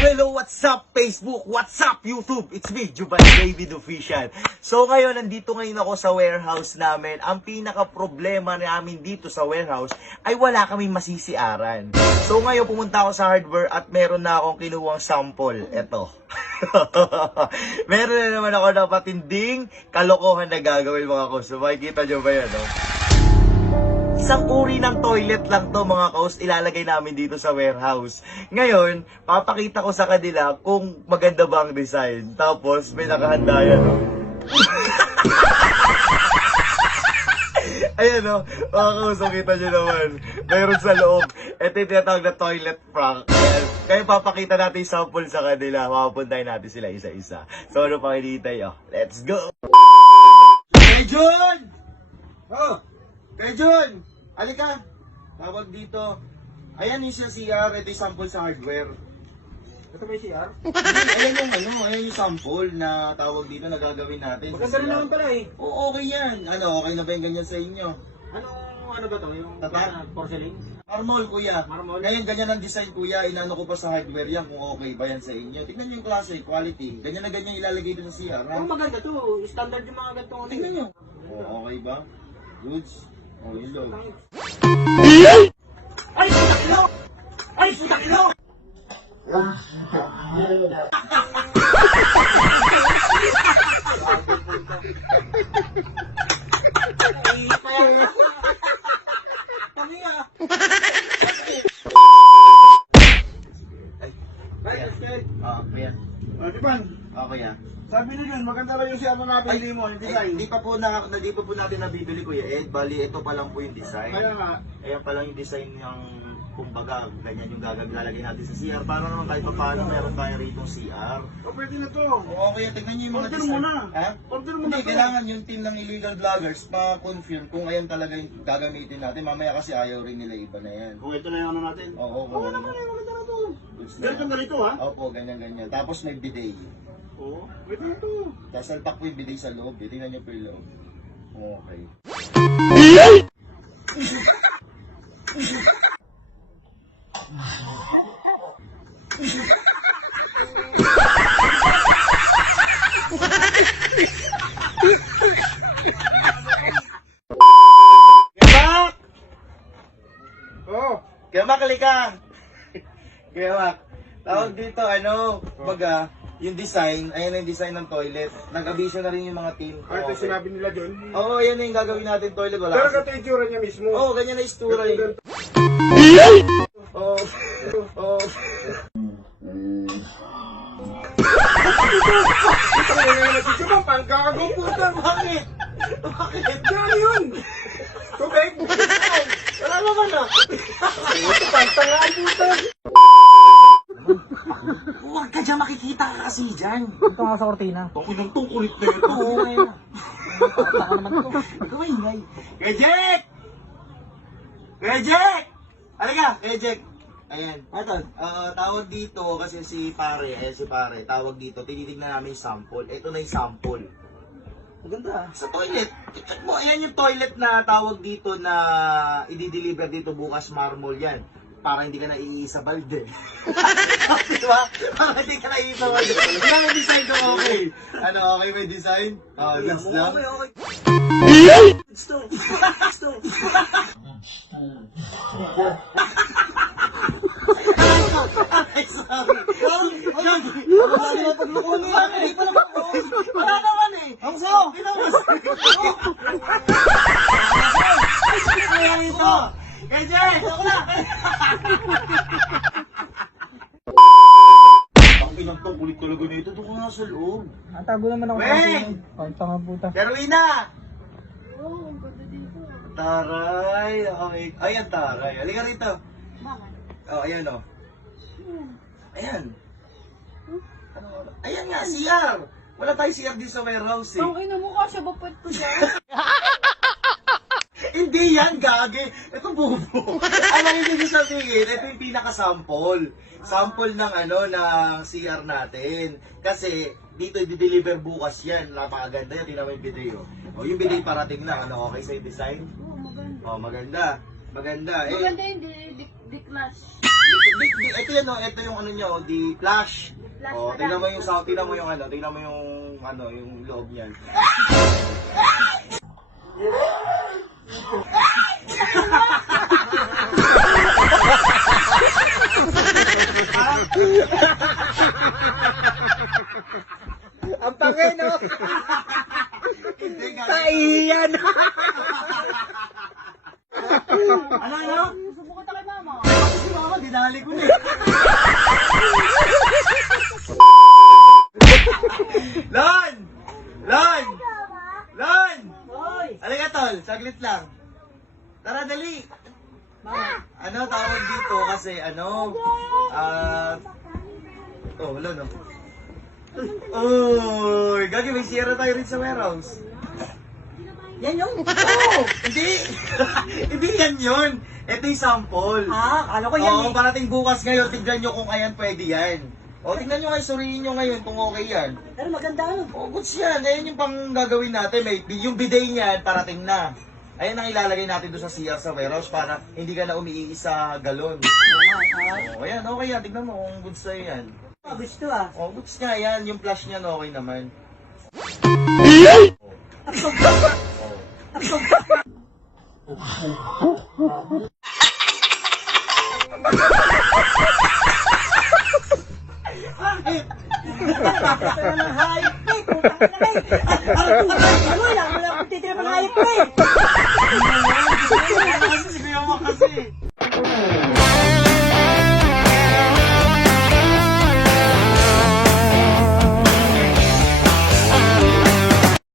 Hello, what's up Facebook? What's up YouTube? It's me, Juban David Official. So ngayon, nandito ngayon ako sa warehouse namin. Ang pinaka-problema namin dito sa warehouse ay wala kaming masisiaran. So ngayon, pumunta ako sa hardware at meron na akong kinuwang sample. Eto. Meron na naman ako na patinding kalokohan na gagawin mga kaus. So makikita nyo ba yan, no? Isang uri ng toilet lang to mga kaus, ilalagay namin dito sa warehouse. Ngayon, papakita ko sa kanila kung maganda ba ang design. Tapos, may nakahanda yan. Ayan o, mga kaus, kita nyo naman. Mayroon sa loob. Ito yung tinatawag na toilet prank. Ayan. Kaya papakita natin yung sample sa kanila. Makapuntahin natin sila isa-isa. So, ano pa hinihintay? Oh, let's go! Hey, Jun! Oh! Hey, Jun! Halika, tawag dito. Ayan yung CR, ito yung sample sa hardware. Ito ba yung CR? Ayan yung sample na tawag dito na gagawin natin. Maganda rin naman pala eh. Oo, okay yan. Okay na ba yung ganyan sa inyo? Ano ba to? Yung Tatak? porcelain? Marmol, kuya. Marmol? Ngayon, ganyan ang design, kuya. Inano ko pa sa hardware yan kung okay ba yan sa inyo. Tignan nyo yung klase, quality. Ganyan na ganyan ilalagay dito sa CR. Ha? Ang maganda to. Standard yung mga ganitong ano. Tignan nyo. Okay ba? Goods? Oh, yun daw. Ay, sutaklo! Ay, sutaklo! Ayan. Diban, Okay, ah. sabi nyo yun, maganda rin yung CR na napili mo, yung design. Di pa po natin nabibili, Kuya Ed. Bali, ito pa lang po yung design. Kaya nga, Ayan pa lang yung design ng, kumbaga, ganyan yung lalagay natin sa CR. Para naman kahit pa paano meron tayo rito CR. o pwede na to. Okay, tingnan nyo yung mga Order design. mo na. Ha? Order mo Hindi, na to. kailangan yung team ng illegal vloggers pa-confirm kung ayan talaga yung gagamitin natin. Mamaya kasi ayaw rin nila iba na yan. Kung ito na yung ano natin. Oo, Oo naman eh, maganda na to. Goods na Ganito yan. na rito ha? Opo, ganyan-ganyan. Tapos may bidet. Oo, pwede na to. Sasalpak po yung bidet sa loob. Tingnan nyo po yung loob. Okay. Gamak! Oo. Gamak, halika! Gamak. Tawag dito, kumbaga, yung design, ayan yung design ng toilet. Nag-abiso na rin yung mga team. Ay, ito sinabi nila dun. Oo, yan na yung gagawin natin toilet. Wala Pero kasi. ganito yung tsura niya mismo. Oo, ganyan na istura eh. Oo. Oo. Ito na yung nagsisimang pangkakago puta. Bakit? Bakit? Yan yun. Tubig. Wala naman ah. Ito pangtangaan puta. Huwag ka dyan, makikita ka kasi dyan. Ito nga sa kortina. Tungkol ng kulit na ito. Oo, ngayon na. Baka naman ito. Ikaw ay ingay. Reject! Reject! Halika, Reject. Ayan. Ito. Tawag dito kasi si pare, tawag dito, tinitignan namin yung sample. Ito na yung sample. Maganda. Sa toilet. Check mo, ayan yung toilet na tawag dito na i-deliver dito bukas, marmol yan. Para hindi ka na iisa balde. Diba? Para hindi ka na iisa balde. Hindi may design ko okay. Okay may design? This lang. Okay. Stop. Stop. Ay, sorry. Wala na pagluko niya. Hindi pa naman ako. Wala naman eh. Ang sa'yo. Kaya ito. KJ! Ako na! Ang pinagtong kulit talaga nito. Doon ko nga sa loob. Natago naman ako. Weng! Ang tanga puta. Carolina! Taray. Okay. Ayan, taray. Halika rito. Oh, ayan o. Ayan. Ayan nga, CR. Wala tayo CR din sa warehouse eh. Ang ina mo kasi ba pwede ko dyan? Hindi yan, gagi. Ito bubo. Ano yung ibig sabihin? Ito yung pinaka-sample. Sample ng ng CR natin. Kasi, dito i-deliver bukas yan. Napakaganda yan. Tingnan mo yung bidet, oh. O, yung bidet parating na. Ano, okay sa design? Oo, maganda. Oh, maganda. Maganda. Eh, Maganda yung di-clash. ito yan, oh. Ito yung ano niya, oh. Di flash. Flash Oh, pa tingnan mo lang. yung sound. Tingnan mo yung ano. Tingnan mo yung ano, yung loob niyan. Ang pangay, no? Hindi nga. Kaiyan! Ano? Subukan tayo kay mama. Si mama, dinali ko na. Lon! Lon! Lon! Hoy! Halika tol, saglit lang. Tara, dali. Ano tawag dito kasi oh, wala no. Uy, gagi, may sierra tayo rin sa warehouse. Yan yung... Oh, hindi. Hindi yan yun. Ito yung sample. Kala ko yan Oo, parating bukas ngayon, tignan nyo kung ayan pwede yan. O, tignan nyo kayo, suriin nyo ngayon kung okay yan. Pero maganda, ano? O, goods yan. Ayan yung pang gagawin natin. Yung bidet niyan, parating na. Ayan ang ilalagay natin doon sa CR sa warehouse para hindi ka na umiiis sa galon. O, ayan, okay yan. Tignan mo kung goods sa'yo yan. Gusto, ah. O, goods nga yan. Yung flash niyan, okay naman. Pero ng hayop pa eh. Putang ina ka eh. Ang putang mo, wala mo lang titira ng hayop pa eh. Kasi si Kuya mo kasi.